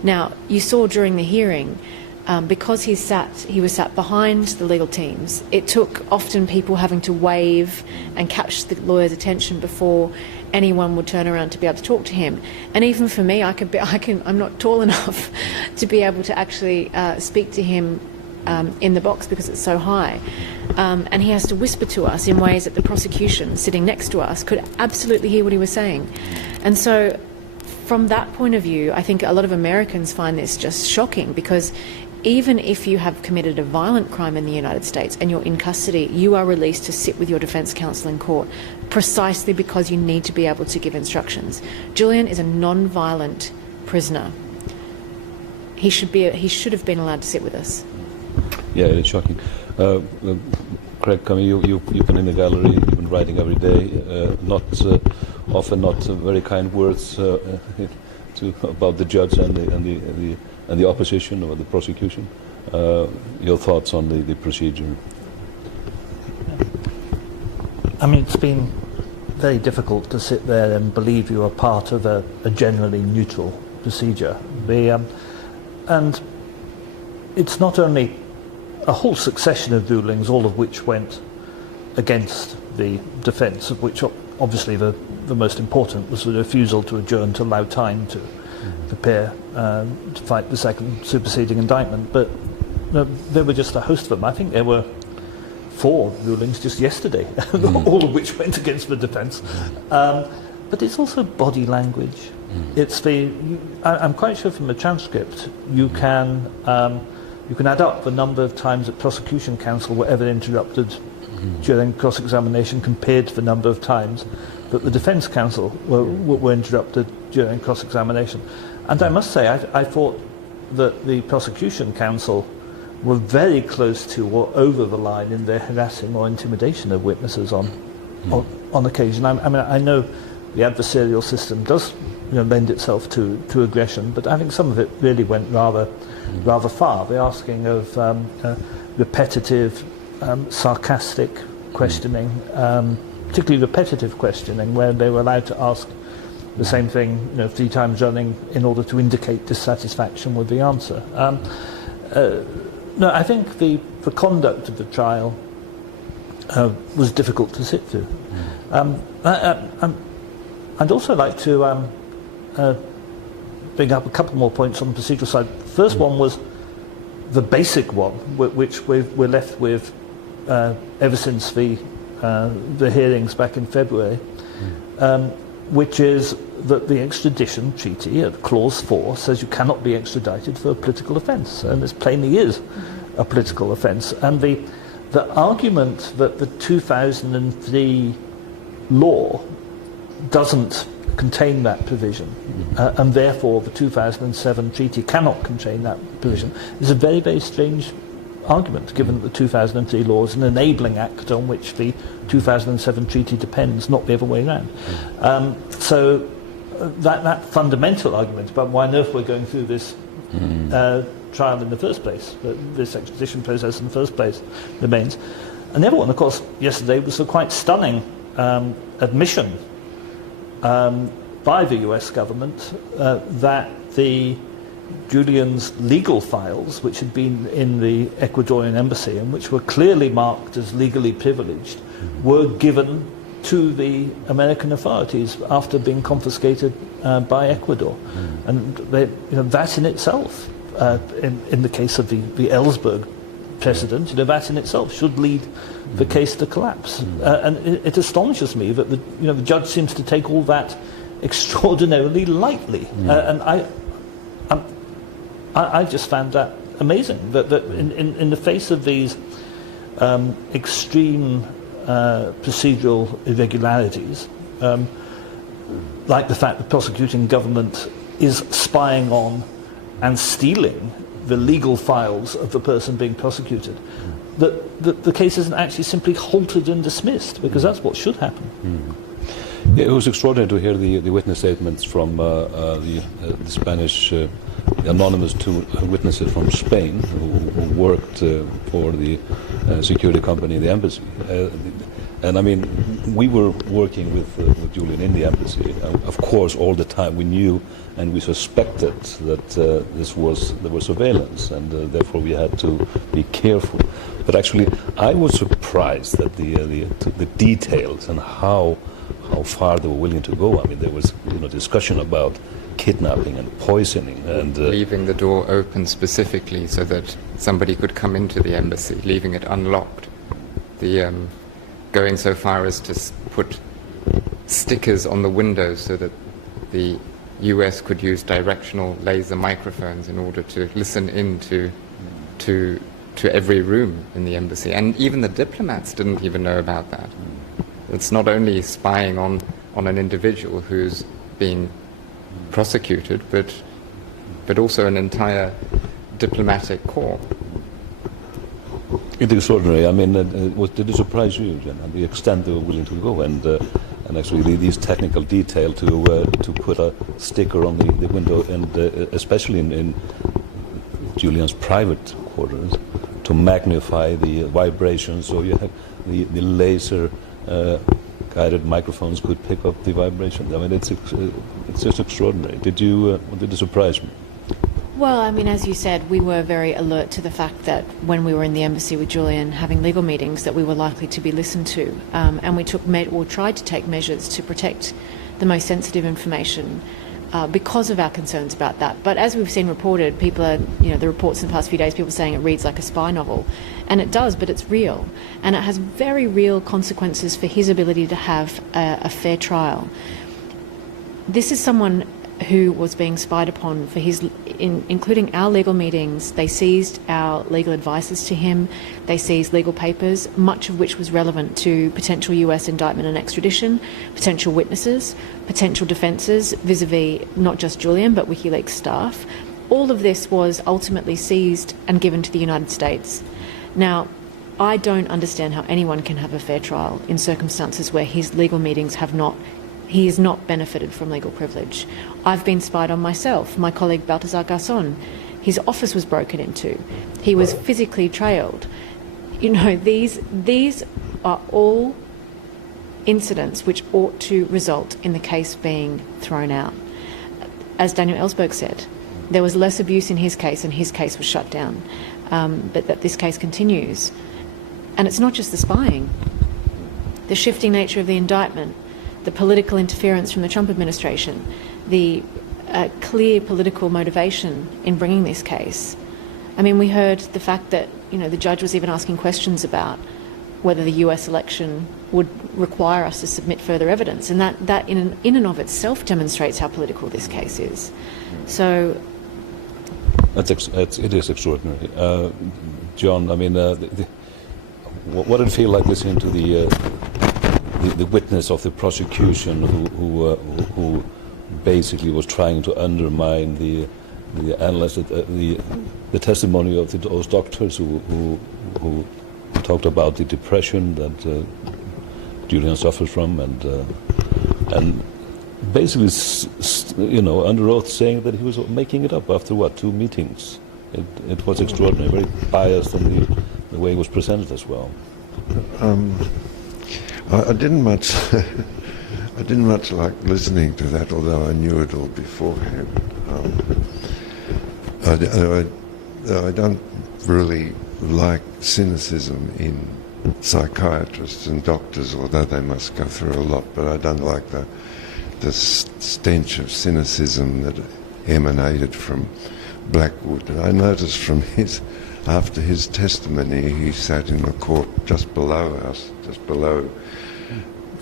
Now, you saw during the hearing, because he was sat behind the legal teams, it took often people having to wave and catch the lawyer's attention before anyone would turn around to be able to talk to him. And even for me, I'm not tall enough to be able to actually speak to him in the box because it's so high. And he has to whisper to us in ways that the prosecution sitting next to us could absolutely hear what he was saying. And so from that point of view, I think a lot of Americans find this just shocking, because even if you have committed a violent crime in the United States and you're in custody, you are released to sit with your defence counsel in court precisely because you need to be able to give instructions. Julian is a non-violent prisoner. He should have been allowed to sit with us. Yeah, it's shocking. Craig, you've been in the gallery, you've been writing every day, often not very kind words about the judge and the opposition or the prosecution. Your thoughts on the procedure? I mean, it's been very difficult to sit there and believe you are part of a generally neutral procedure. And it's not only a whole succession of rulings, all of which went against the defence, of which obviously the most important was the refusal to adjourn to allow time to prepare to fight the second superseding indictment. But there were just a host of them. I think there were 4 rulings just yesterday, all of which went against the defence. But it's also body language. It's I'm quite sure from the transcript you can add up the number of times that prosecution counsel were ever interrupted during cross-examination compared to the number of times that the defence counsel were interrupted during cross-examination. And I must say, I thought that the prosecution counsel were very close to or over the line in their harassing or intimidation of witnesses on occasion. I mean, I know the adversarial system does lend itself to aggression, but I think some of it really went rather far. The asking of repetitive, sarcastic questioning, particularly repetitive questioning, where they were allowed to ask the same thing 3 times running in order to indicate dissatisfaction with the answer. No, I think the conduct of the trial was difficult to sit through. I'd also like to bring up a couple more points on the procedural side. The first one was the basic one, which we're left with ever since the hearings back in February. which is that the extradition treaty at clause 4 says you cannot be extradited for a political offence, and this plainly is a political offence. And the argument that the 2003 law doesn't contain that provision, and therefore the 2007 treaty cannot contain that provision, is a very, very strange argument, given that the 2003 law is an enabling act on which the 2007 treaty depends, not the other way around. So that fundamental argument about why on earth we're going through this trial in the first place, this extradition process in the first place, remains. And the other one, of course, yesterday was a quite stunning admission by the US government that Julian's legal files, which had been in the Ecuadorian embassy and which were clearly marked as legally privileged, were given to the American authorities after being confiscated by Ecuador. And that in itself, in the case of the Ellsberg precedent, that in itself should lead the case to collapse. And it astonishes me that the judge seems to take all that extraordinarily lightly. And I just found that amazing, that in the face of these extreme procedural irregularities, like the fact the prosecuting government is spying on and stealing the legal files of the person being prosecuted, that the case isn't actually simply halted and dismissed, because that's what should happen. Yeah, it was extraordinary to hear the witness statements from the Spanish anonymous two witnesses from Spain who worked for the security company in the embassy. And I mean, we were working with Julian in the embassy. Of course, all the time we knew and we suspected that there was surveillance, and therefore we had to be careful. But actually, I was surprised that the details and how far they were willing to go. I mean, there was discussion about kidnapping and poisoning and leaving the door open specifically so that somebody could come into the embassy, leaving it unlocked. Going so far as to put stickers on the windows so that the US could use directional laser microphones in order to listen in to every room in the embassy. And even the diplomats didn't even know about that. It's not only spying on an individual who's being prosecuted, but also an entire diplomatic corps. It's extraordinary. I mean, did it surprise you, Jen, the extent they were willing to go, and actually these technical detail to put a sticker on the window, and especially in Julian's private quarters, to magnify the vibrations, so you have the laser guided microphones could pick up the vibrations. I mean, it's just extraordinary. Did it surprise me? Well, I mean, as you said, we were very alert to the fact that when we were in the embassy with Julian having legal meetings, that we were likely to be listened to, and we tried to take measures to protect the most sensitive information because of our concerns about that. But as we've seen reported, people are, the reports in the past few days, people saying it reads like a spy novel, and it does, but it's real, and it has very real consequences for his ability to have a fair trial. This is someone who was being spied upon for including our legal meetings. They seized our legal advices to him. They seized legal papers, much of which was relevant to potential US indictment and extradition, potential witnesses, potential defences vis-a-vis not just Julian but WikiLeaks staff. All of this was ultimately seized and given to the United States. Now, I don't understand how anyone can have a fair trial in circumstances where his legal meetings he has not benefited from legal privilege. I've been spied on myself. My colleague Baltasar Garzón, his office was broken into. He was physically trailed. These are all incidents which ought to result in the case being thrown out. As Daniel Ellsberg said, there was less abuse in his case and his case was shut down. But that this case continues. And it's not just the spying. The shifting nature of the indictment, the political interference from the Trump administration, the clear political motivation in bringing this case. I mean, we heard the fact that, the judge was even asking questions about whether the US election would require us to submit further evidence, and that in and of itself demonstrates how political this case is. So it is extraordinary. John, I mean, what did it feel like listening to the witness of the prosecution who basically was trying to undermine the testimony of those doctors who talked about the depression that Julian suffers from, and basically, under oath saying that he was making it up after 2 meetings. It was extraordinary, very biased in the way it was presented as well. I didn't much like listening to that, although I knew it all beforehand. I don't really like cynicism in psychiatrists and doctors, although they must go through a lot, but I don't like the stench of cynicism that emanated from Blackwood. And I noticed from after his testimony, he sat in the court just below us, just below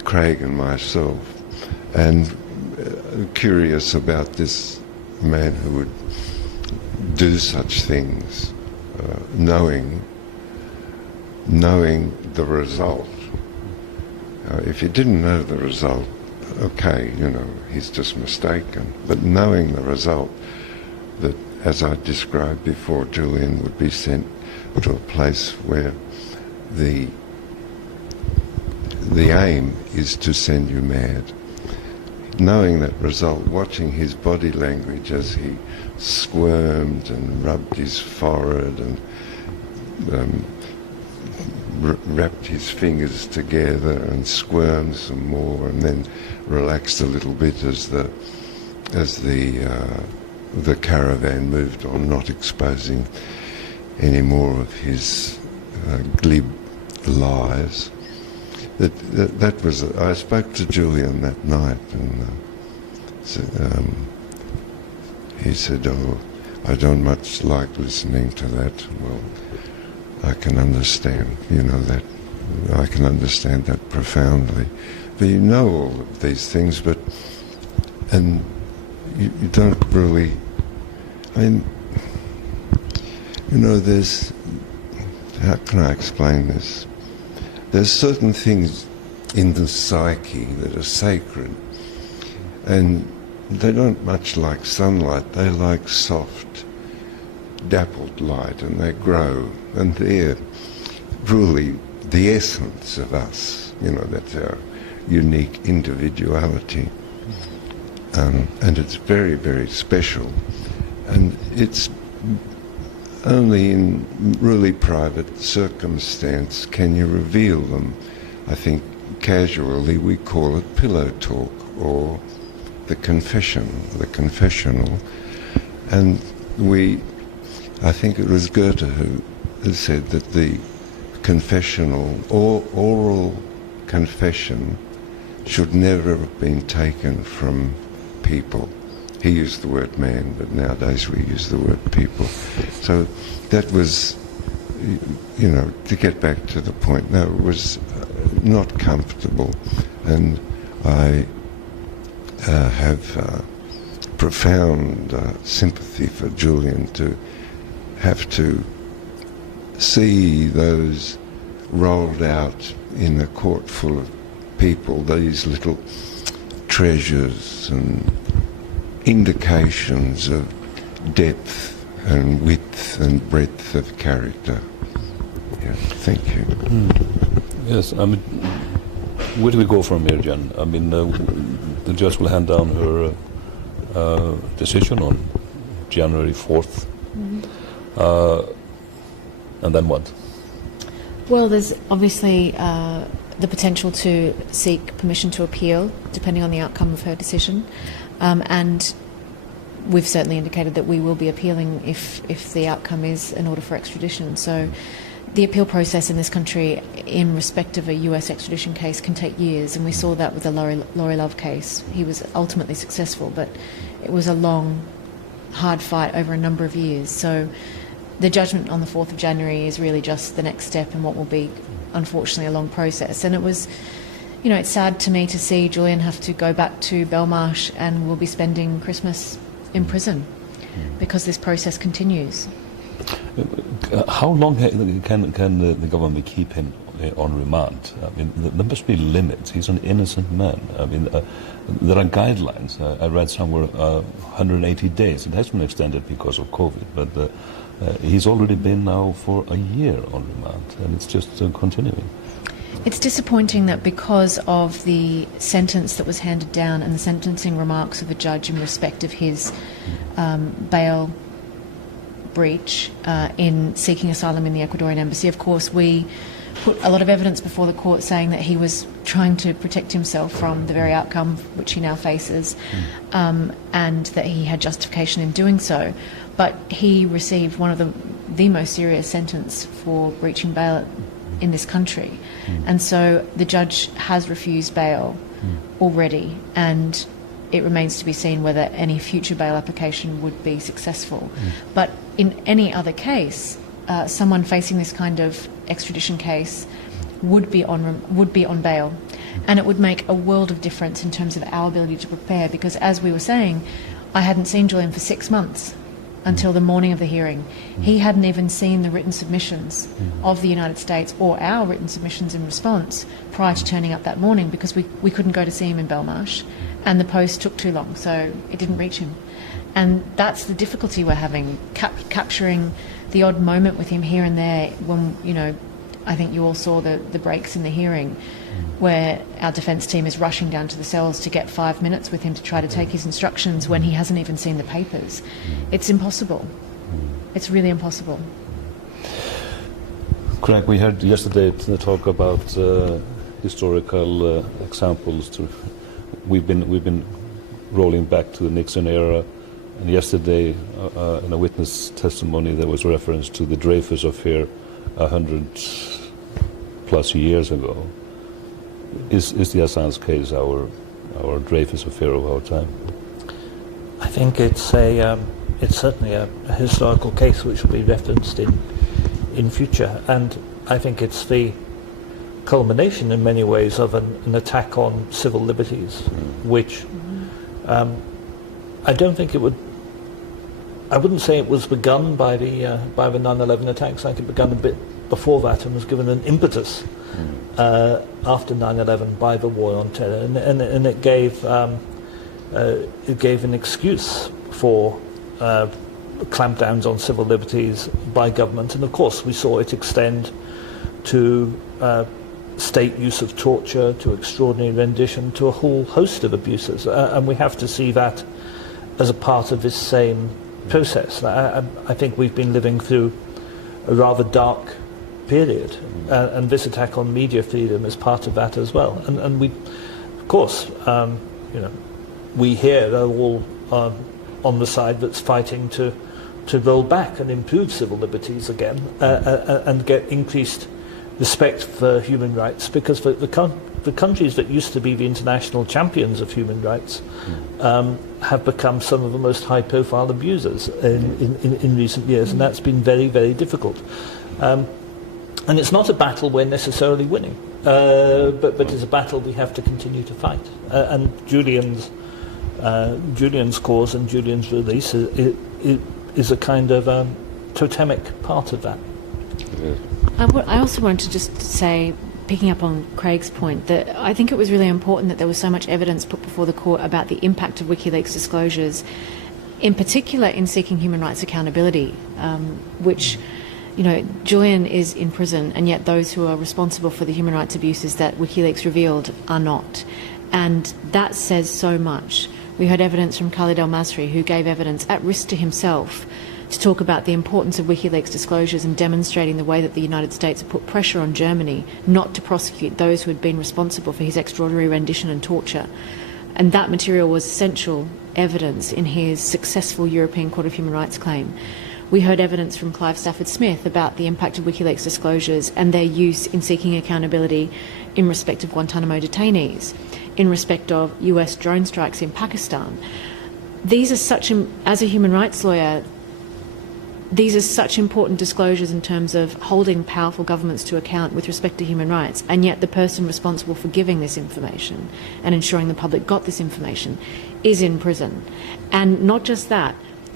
Craig and myself, and curious about this man who would do such things, knowing the result. If he didn't know the result, okay, he's just mistaken. But knowing the result, that, as I described before, Julian would be sent to a place where the aim is to send you mad. Knowing that result, watching his body language as he squirmed and rubbed his forehead and wrapped his fingers together and squirmed some more, and then relaxed a little bit as the caravan moved on, not exposing any more of his glib lies. That was. I spoke to Julian that night, and he said, "Oh, I don't much like listening to that." Well, I can understand, that. I can understand that profoundly. But you know all of these things, and you don't really. I mean, there's. How can I explain this? There's certain things in the psyche that are sacred, and they don't much like sunlight. They like soft, dappled light, and they grow, and they're really the essence of us. That's our unique individuality, and it's very, very special, and it's only in really private circumstance can you reveal them. I think casually we call it pillow talk or the confessional. And I think it was Goethe who said that the confessional or oral confession should never have been taken from people. He used the word man, but nowadays we use the word people. So that was, to get back to the point, no, it was not comfortable. And I have profound sympathy for Julian to have to see those rolled out in a court full of people, these little treasures and indications of depth and width and breadth of character. Yeah, thank you. Yes, I mean, where do we go from here, Jen? I mean, the judge will hand down her decision on January 4th. And then what? Well, there's obviously the potential to seek permission to appeal, depending on the outcome of her decision. And we've certainly indicated that we will be appealing if the outcome is an order for extradition. So the appeal process in this country in respect of a US extradition case can take years, and we saw that with the Laurie Love case. He was ultimately successful, but it was a long, hard fight over a number of years. So the judgment on the 4th of January is really just the next step in what will be, unfortunately, a long process. And it was you know, it's sad to me to see Julian have to go back to Belmarsh and will be spending Christmas in prison because this process continues. How long can the government keep him on remand? I mean, there must be limits. He's an innocent man. I mean, there are guidelines. I read somewhere 180 days. It has been extended because of COVID, but he's already been now for a year on remand, and it's just continuing. It's disappointing that because of the sentence that was handed down and the sentencing remarks of the judge in respect of his bail breach in seeking asylum in the Ecuadorian embassy, of course, we put a lot of evidence before the court saying that he was trying to protect himself from the very outcome which he now faces, and that he had justification in doing so. But he received one of the most serious sentence for breaching bail in this country. And so the judge has refused bail already, and it remains to be seen whether any future bail application would be successful. But in any other case, someone facing this kind of extradition case would be on bail, and it would make a world of difference in terms of our ability to prepare, because as we were saying, I hadn't seen Julian for 6 months until the morning of the hearing. He hadn't even seen the written submissions of the United States or our written submissions in response prior to turning up that morning, because we couldn't go to see him in Belmarsh, and the post took too long, so it didn't reach him. And that's the difficulty we're having, capturing the odd moment with him here and there when, you know, I think you all saw the breaks in the hearing where our defence team is rushing down to the cells to get 5 minutes with him to try to take his instructions when he hasn't even seen the papers. It's impossible. It's really impossible. Craig, we heard yesterday the talk about historical examples. We've been rolling back to the Nixon era, and yesterday in a witness testimony there was reference to the Dreyfus affair 100+ years ago. Is the Assange case our Dreyfus affair of our time? I think it's certainly a historical case which will be referenced in future, and I think it's the culmination in many ways of an attack on civil liberties, which I don't think it would. I wouldn't say it was begun by the 9/11 attacks. I think it began a bit before that and was given an impetus after 9/11 by the war on terror, and it gave an excuse for clampdowns on civil liberties by government, and of course we saw it extend to state use of torture, to extraordinary rendition, to a whole host of abuses, and we have to see that as a part of this same process. I think we've been living through a rather dark period, and this attack on media freedom is part of that as well. And we, of course, we here are all on the side that's fighting to roll back and improve civil liberties again, and get increased respect for human rights, because the countries that used to be the international champions of human rights have become some of the most high-profile abusers in recent years, and that's been very, very difficult. And it's not a battle we're necessarily winning, but it's a battle we have to continue to fight. And Julian's cause and Julian's release is a kind of totemic part of that. I also wanted to just say, picking up on Craig's point, that I think it was really important that there was so much evidence put before the court about the impact of WikiLeaks disclosures, in particular in seeking human rights accountability, which, you know, Julian is in prison, and yet those who are responsible for the human rights abuses that WikiLeaks revealed are not. And that says so much. We heard evidence from Khalid al-Masri, who gave evidence at risk to himself to talk about the importance of WikiLeaks disclosures and demonstrating the way that the United States had put pressure on Germany not to prosecute those who had been responsible for his extraordinary rendition and torture. And that material was essential evidence in his successful European Court of Human Rights claim. We heard evidence from Clive Stafford Smith about the impact of WikiLeaks disclosures and their use in seeking accountability in respect of Guantanamo detainees, in respect of US drone strikes in Pakistan. These are as a human rights lawyer, these are such important disclosures in terms of holding powerful governments to account with respect to human rights, and yet the person responsible for giving this information and ensuring the public got this information is in prison. And not just that,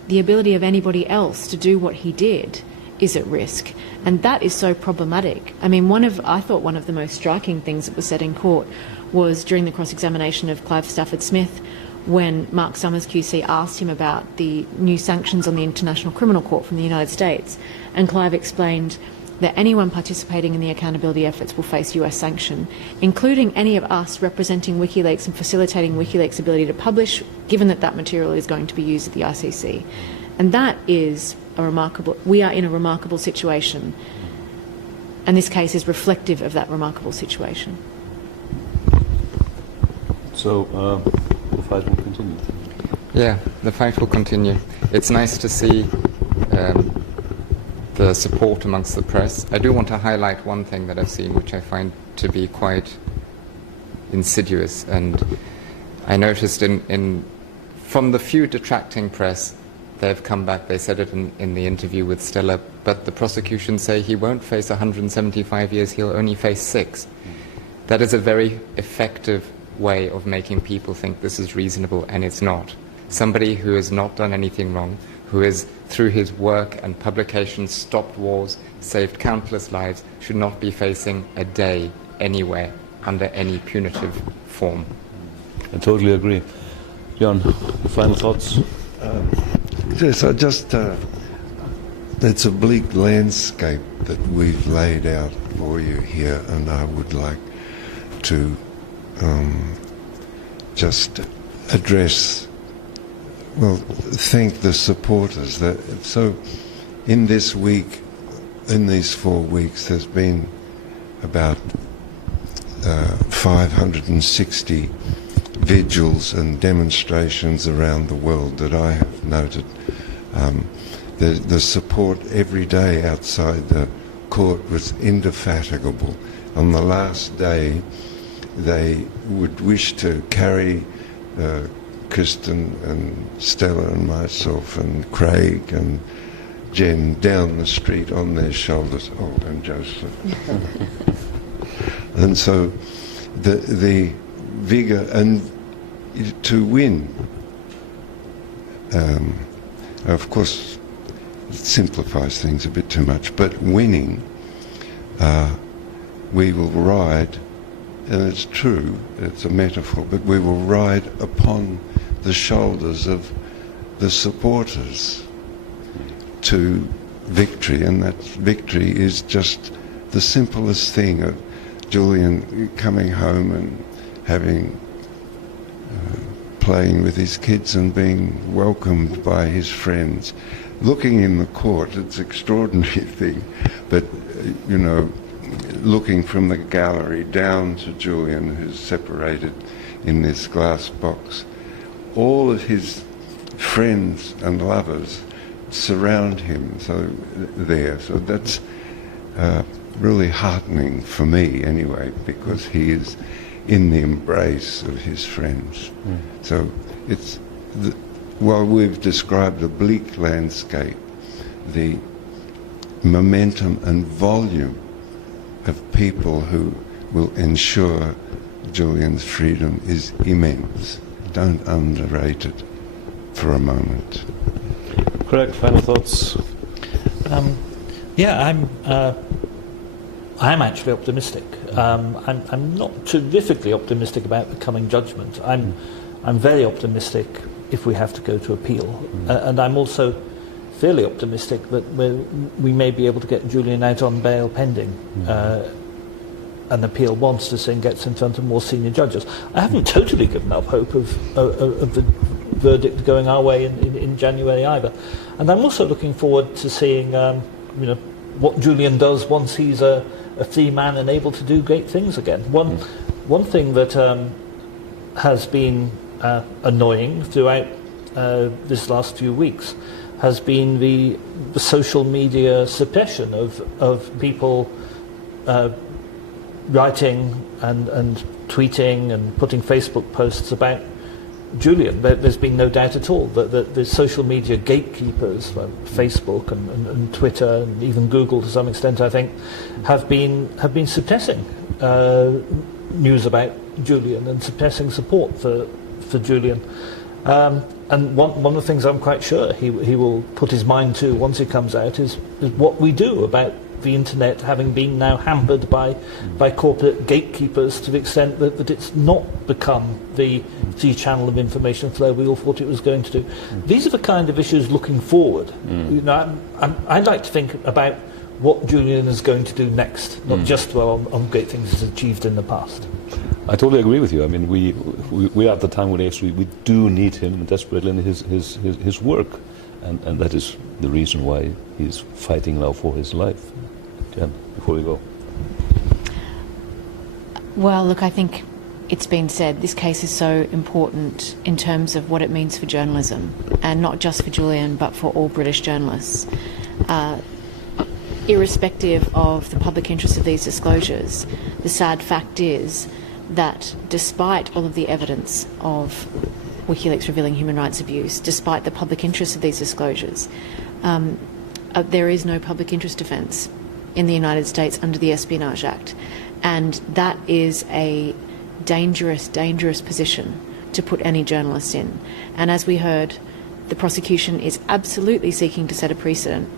the ability of anybody else to do what he did is at risk. And that is so problematic. I mean, I thought one of the most striking things that was said in court was during the cross-examination of Clive Stafford Smith, when Mark Summers QC asked him about the new sanctions on the International Criminal Court from the United States, and Clive explained that anyone participating in the accountability efforts will face US sanction, including any of us representing WikiLeaks and facilitating WikiLeaks' ability to publish, given that that material is going to be used at the ICC. And that is we are in a remarkable situation, and this case is reflective of that remarkable situation. So, the fight will continue. Yeah, the fight will continue. It's nice to see the support amongst the press. I do want to highlight one thing that I've seen, which I find to be quite insidious. And I noticed from the few detracting press, they've come back, they said it in the interview with Stella, but the prosecution say he won't face 175 years, he'll only face 6. That is a very effective way of making people think this is reasonable, and it's not. Somebody who has not done anything wrong, who has, through his work and publications, stopped wars, saved countless lives, should not be facing a day anywhere under any punitive form. I totally agree. John, your final thoughts? Yes, it's a bleak landscape that we've laid out for you here, and I would like to just thank the supporters. So in this week, in these 4 weeks, there's been about 560 vigils and demonstrations around the world that I have noted. The support every day outside the court was indefatigable. On the last day, they would wish to carry Kristen and Stella and myself and Craig and Jen down the street on their shoulders. Oh, and Joseph. And so the vigour and to win. Of course, it simplifies things a bit too much, but winning, we will ride, and it's true, it's a metaphor, but we will ride upon the shoulders of the supporters to victory, and that victory is just the simplest thing of Julian coming home and having playing with his kids and being welcomed by his friends. Looking in the court, it's an extraordinary thing, but you know, looking from the gallery down to Julian, who's separated in this glass box, all of his friends and lovers surround him. So that's really heartening for me anyway, because he is in the embrace of his friends. So it's while we've described a bleak landscape, the momentum and volume of people who will ensure Julian's freedom is immense. Don't underrate it for a moment. Craig, final thoughts? I'm actually optimistic. I'm not terrifically optimistic about the coming judgment. I'm very optimistic if we have to go to appeal, and I'm also fairly optimistic that we may be able to get Julian out on bail pending an appeal once this thing gets in front of more senior judges. I haven't totally given up hope of the verdict going our way in January either, and I'm also looking forward to seeing what Julian does once he's a free man and able to do great things again. One thing that has been annoying throughout this last few weeks has been the social media suppression of people writing and tweeting and putting Facebook posts about Julian, there's been no doubt at all that the social media gatekeepers, like Facebook and Twitter and even Google to some extent, I think, have been suppressing news about Julian and suppressing support for Julian. And one of the things I'm quite sure he will put his mind to once he comes out is what we do about the internet having been now hampered by corporate gatekeepers to the extent that it's not become the channel of information flow we all thought it was going to do. These are the kind of issues looking forward. You know, I'd like to think about what Julian is going to do next, not just dwell on great things he's achieved in the past. I totally agree with you. I mean, we are at the time when actually we do need him desperately in his work, and that is the reason why he's fighting now for his life. Jen, before we go. Well, look, I think it's been said, this case is so important in terms of what it means for journalism, and not just for Julian, but for all British journalists. Irrespective of the public interest of these disclosures, the sad fact is that despite all of the evidence of WikiLeaks revealing human rights abuse, despite the public interest of these disclosures, there is no public interest defence in the United States under the Espionage Act. And that is a dangerous, dangerous position to put any journalist in. And as we heard, the prosecution is absolutely seeking to set a precedent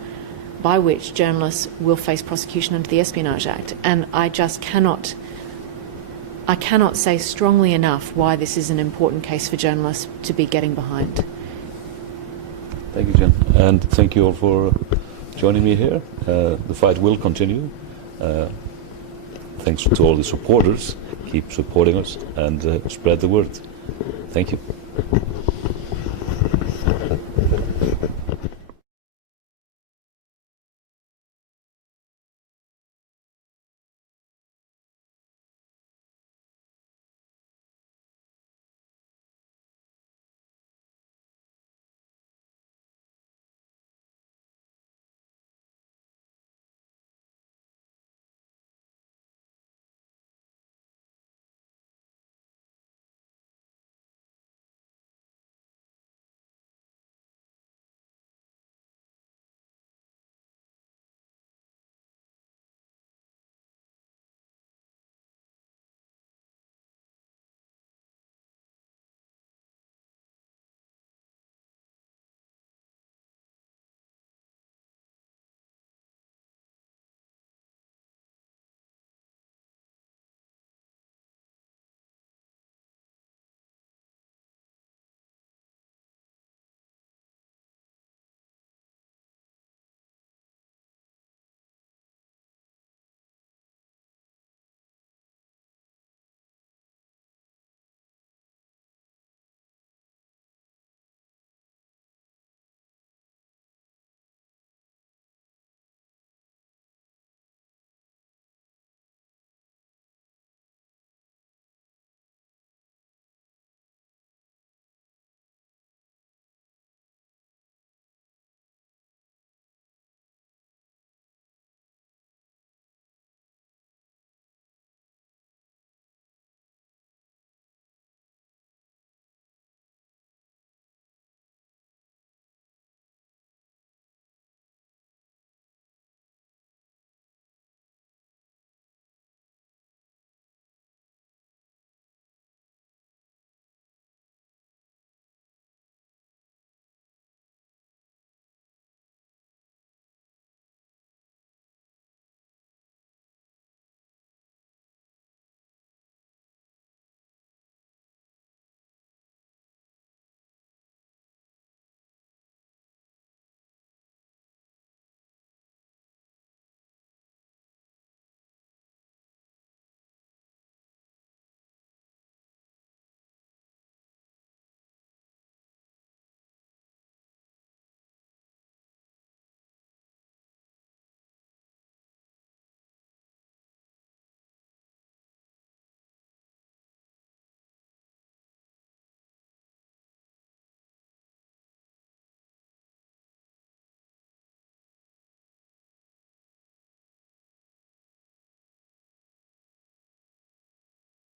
by which journalists will face prosecution under the Espionage Act. And I just cannot say strongly enough why this is an important case for journalists to be getting behind. Thank you, Jen. And thank you all for joining me here. The fight will continue. Thanks to all the supporters. Keep supporting us and spread the word. Thank you.